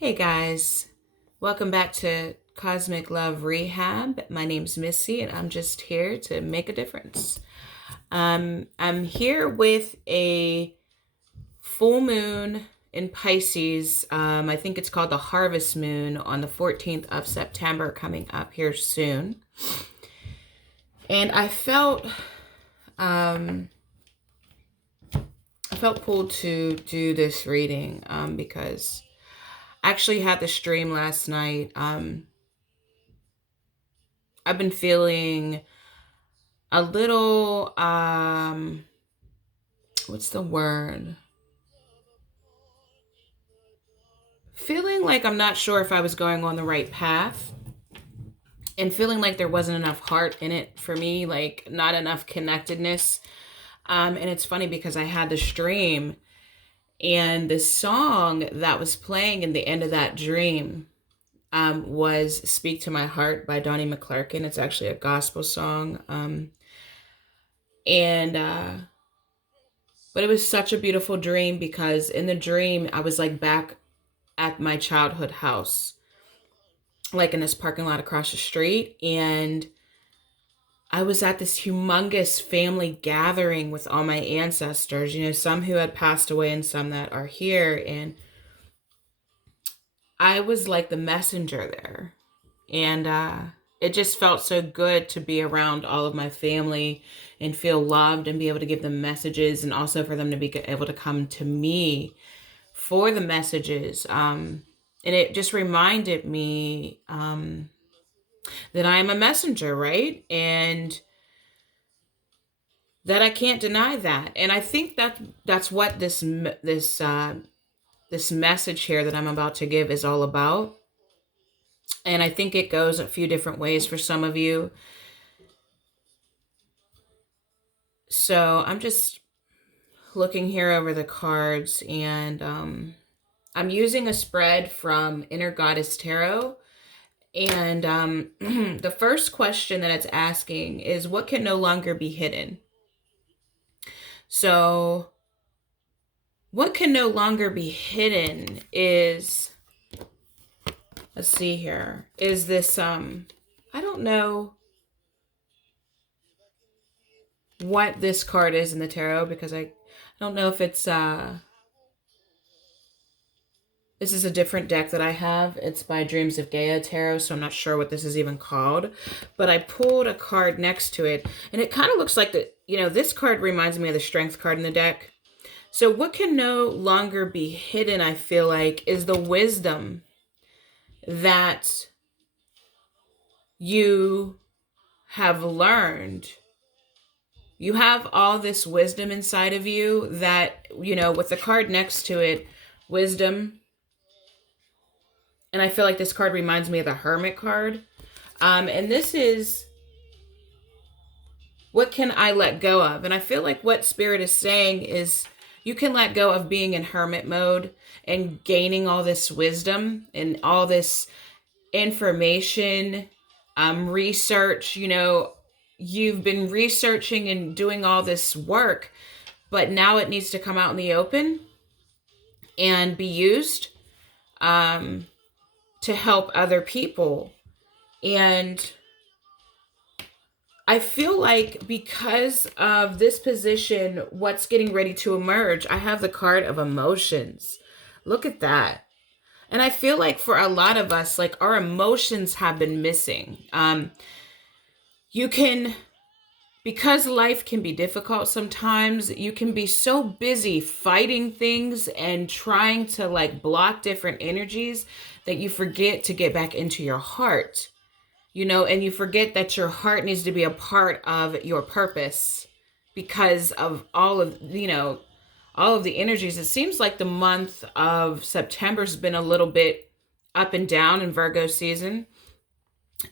Hey guys, welcome back to Cosmic Love Rehab. My name's Missy and I'm just here to make a difference. I'm here with a full moon in Pisces. I think it's called the Harvest Moon on the 14th of September coming up here soon. And um, I felt pulled to do this reading because I actually had this dream last night. I've been feeling a little what's the word? Feeling like I'm not sure if I was going on the right path and feeling like there wasn't enough heart in it for me, like not enough connectedness. And it's funny because I had this dream and the song that was playing in the end of that dream was Speak to My Heart by Donnie McClurkin. It's actually a gospel song. And But it was such a beautiful dream because in the dream, I was like back at my childhood house, like in this parking lot across the street. And I was at this humongous family gathering with all my ancestors, some who had passed away and some that are here. And I was like the messenger there. And it just felt so good to be around all of my family and feel loved and be able to give them messages and also for them to be able to come to me for the messages. And it just reminded me that I am a messenger, right? And that I can't deny that. And I think that's what this message here that I'm about to give is all about. And I think it goes a few different ways for some of you. So I'm just looking here over the cards, and I'm using a spread from Inner Goddess Tarot. And the first question that it's asking is, what can no longer be hidden? So what can no longer be hidden is, let's see here, is this, I don't know what this card is in the tarot because I don't know if it's, this is a different deck that I have. It's by Dreams of Gaia Tarot, so I'm not sure what this is even called. But I pulled a card next to it, and it kind of looks like this card reminds me of the Strength card in the deck. So what can no longer be hidden, I feel like, is the wisdom that you have learned. You have all this wisdom inside of you that, with the card next to it, wisdom. And I feel like this card reminds me of the Hermit card. And this is, what can I let go of? And I feel like what Spirit is saying is you can let go of being in hermit mode and gaining all this wisdom and all this information, research. You've been researching and doing all this work, but now it needs to come out in the open and be used to help other people. And I feel like because of this position, what's getting ready to emerge, I have the card of emotions. Look at that. And I feel like for a lot of us, like our emotions have been missing. You can, because life can be difficult sometimes, you can be so busy fighting things and trying to like block different energies that you forget to get back into your heart. And you forget that your heart needs to be a part of your purpose because of all of the energies. It seems like the month of September has been a little bit up and down in Virgo season.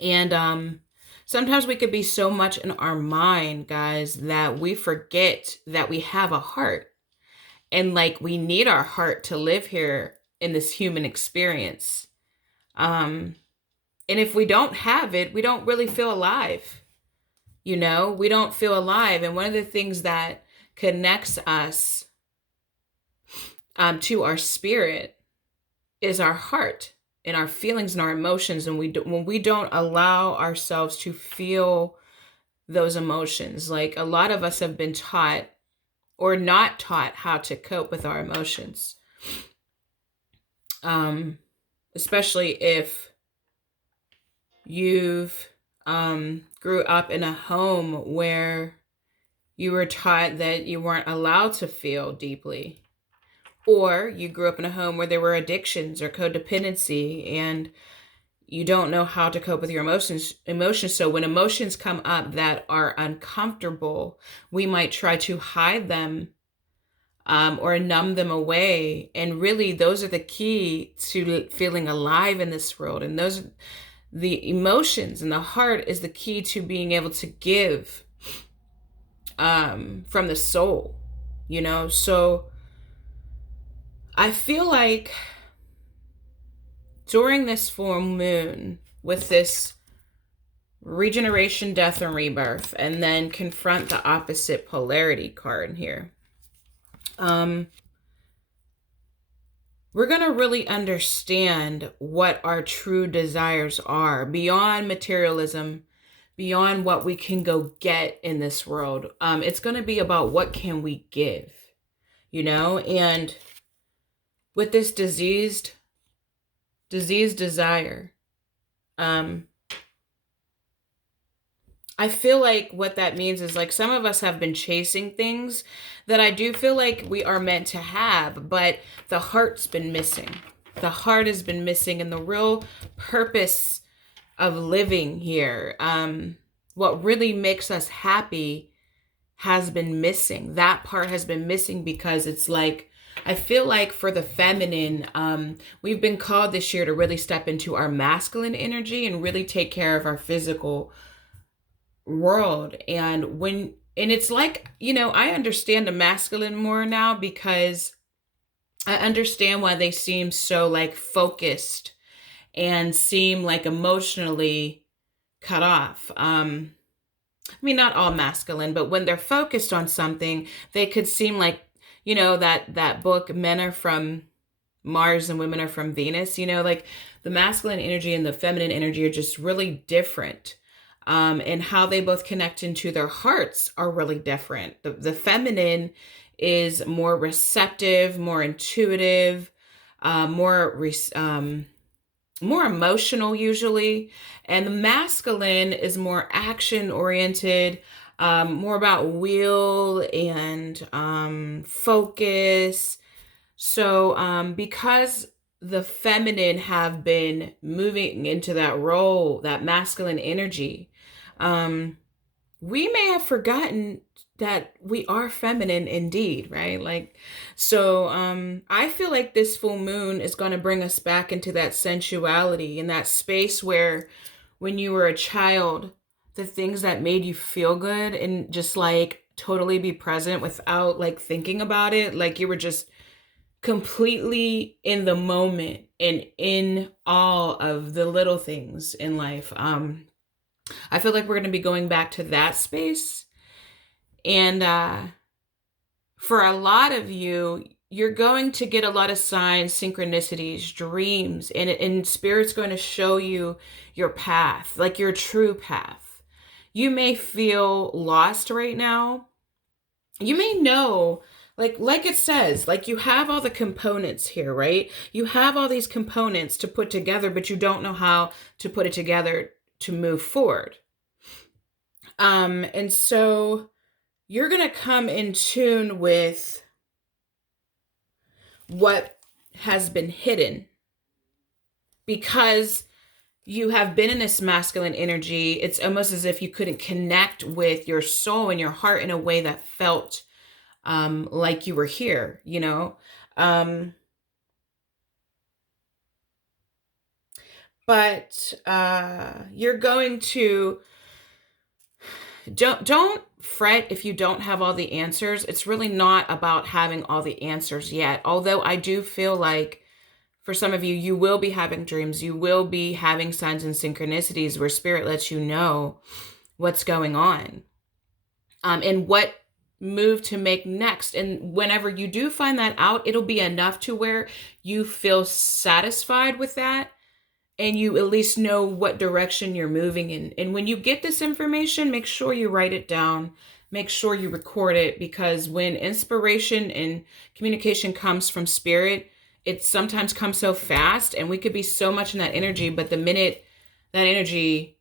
And sometimes we could be so much in our mind, guys, that we forget that we have a heart. And like we need our heart to live here in this human experience. And if we don't have it, we don't really feel alive. We don't feel alive. And one of the things that connects us to our spirit is our heart and our feelings and our emotions. And when we don't allow ourselves to feel those emotions, like a lot of us have been taught or not taught how to cope with our emotions. Especially if you've grew up in a home where you were taught that you weren't allowed to feel deeply, or you grew up in a home where there were addictions or codependency, and you don't know how to cope with your emotions. So when emotions come up that are uncomfortable, we might try to hide them, or numb them away. And really, those are the key to feeling alive in this world. And those, the emotions and the heart is the key to being able to give, from the soul, you know? So I feel like during this full moon, with this regeneration, death, and rebirth, and then confront the opposite polarity card here, we're going to really understand what our true desires are beyond materialism, beyond what we can go get in this world. It's going to be about what can we give, you know? And with this diseased desire, I feel like what that means is, like, some of us have been chasing things that I do feel like we are meant to have, but the heart's been missing. The heart has been missing, and the real purpose of living here, what really makes us happy, has been missing. That part has been missing because it's like, I feel like for the feminine, we've been called this year to really step into our masculine energy and really take care of our physical world. And it's like, you know, I understand the masculine more now, because I understand why they seem so like focused and seem like emotionally cut off. I mean, not all masculine, but when they're focused on something, they could seem like, you know, that book, Men Are From Mars and Women Are From Venus, you know, like the masculine energy and the feminine energy are just really different. And how they both connect into their hearts are really different. The feminine is more receptive, more intuitive, more emotional usually, and the masculine is more action oriented, more about will and focus. So because the feminine have been moving into that role, that masculine energy, we may have forgotten that we are feminine indeed, right? Like, so I feel like this full moon is going to bring us back into that sensuality, in that space where when you were a child, the things that made you feel good and just like totally be present without like thinking about it, like you were just completely in the moment and in all of the little things in life. I feel like we're going to be going back to that space. And for a lot of you, you're going to get a lot of signs, synchronicities, dreams, and Spirit's going to show you your path, like your true path. You may feel lost right now. You may know, like it says, like you have all the components here, right? You have all these components to put together, but you don't know how to put it together to move forward. And so you're going to come in tune with what has been hidden, because you have been in this masculine energy. It's almost as if you couldn't connect with your soul and your heart in a way that felt like you were here, you know? But you're going to, don't fret if you don't have all the answers. It's really not about having all the answers yet. Although I do feel like for some of you, you will be having dreams. You will be having signs and synchronicities where Spirit lets you know what's going on. And what move to make next. And whenever you do find that out, it'll be enough to where you feel satisfied with that, and you at least know what direction you're moving in. And when you get this information, make sure you write it down. Make sure you record it, because when inspiration and communication comes from spirit, it sometimes comes so fast and we could be so much in that energy, but that energy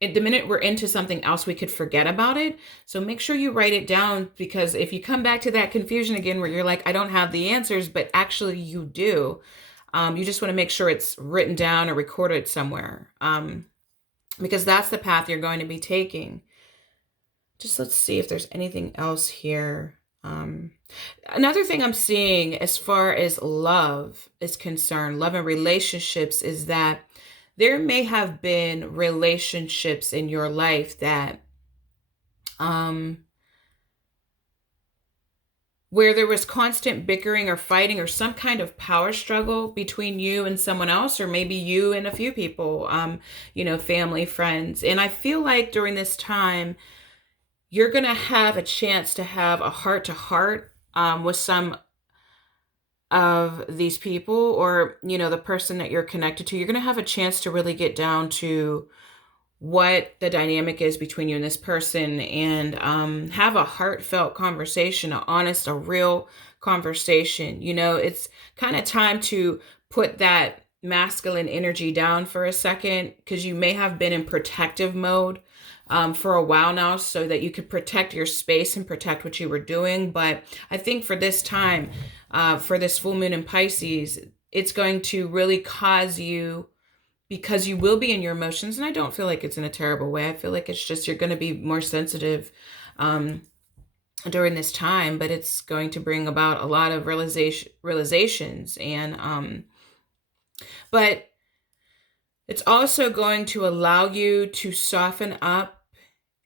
the minute we're into something else, we could forget about it. So make sure you write it down, because if you come back to that confusion again where you're like, I don't have the answers, but actually you do, you just want to make sure it's written down or recorded somewhere, because that's the path you're going to be taking. Just let's see if there's anything else here. Another thing I'm seeing as far as love is concerned, love and relationships, is that there may have been relationships in your life that where there was constant bickering or fighting or some kind of power struggle between you and someone else, or maybe you and a few people, family, friends. And I feel like during this time, you're going to have a chance to have a heart to heart with some of these people, or, the person that you're connected to. You're going to have a chance to really get down to what the dynamic is between you and this person, and have a heartfelt conversation, a honest, a real conversation. It's kind of time to put that masculine energy down for a second, because you may have been in protective mode for a while now, so that you could protect your space and protect what you were doing. But I think for this time, for this full moon in Pisces, it's going to really cause you, because you will be in your emotions. And I don't feel like it's in a terrible way. I feel like it's just you're going to be more sensitive during this time, but it's going to bring about a lot of realizations. And but it's also going to allow you to soften up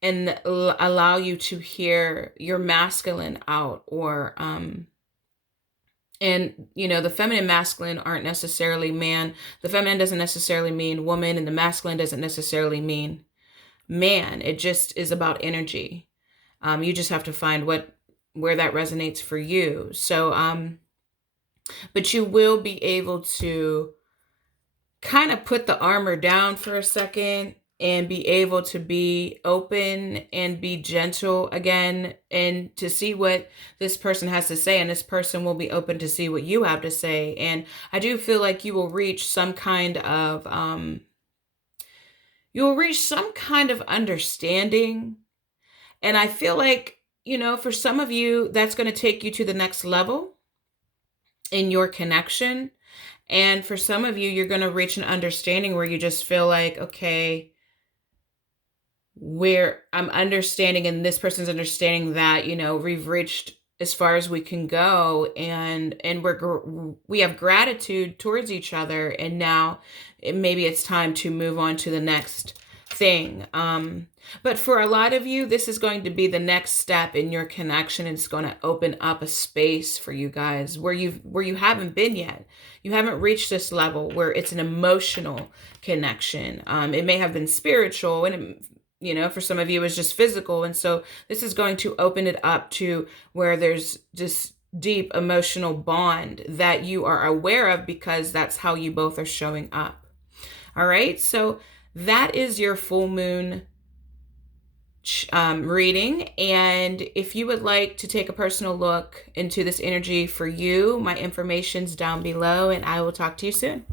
and allow you to hear your masculine out, or and the feminine masculine aren't necessarily man. The feminine doesn't necessarily mean woman, and the masculine doesn't necessarily mean man. It just is about energy. You just have to find where that resonates for you. So but you will be able to kind of put the armor down for a second and be able to be open and be gentle again, and to see what this person has to say. And this person will be open to see what you have to say. And I do feel like you will reach some kind of understanding. And I feel like, for some of you, that's going to take you to the next level in your connection. And for some of you, you're going to reach an understanding where you just feel like, okay, where I'm understanding and this person's understanding that, we've reached as far as we can go, and we have gratitude towards each other. And now maybe it's time to move on to the next thing. But for a lot of you, this is going to be the next step in your connection. It's going to open up a space for you guys where you haven't been yet. You haven't reached this level where it's an emotional connection. It may have been spiritual, and for some of you, it's just physical. And so this is going to open it up to where there's this deep emotional bond that you are aware of, because that's how you both are showing up. All right. So that is your full moon reading. And if you would like to take a personal look into this energy for you, my information's down below, and I will talk to you soon.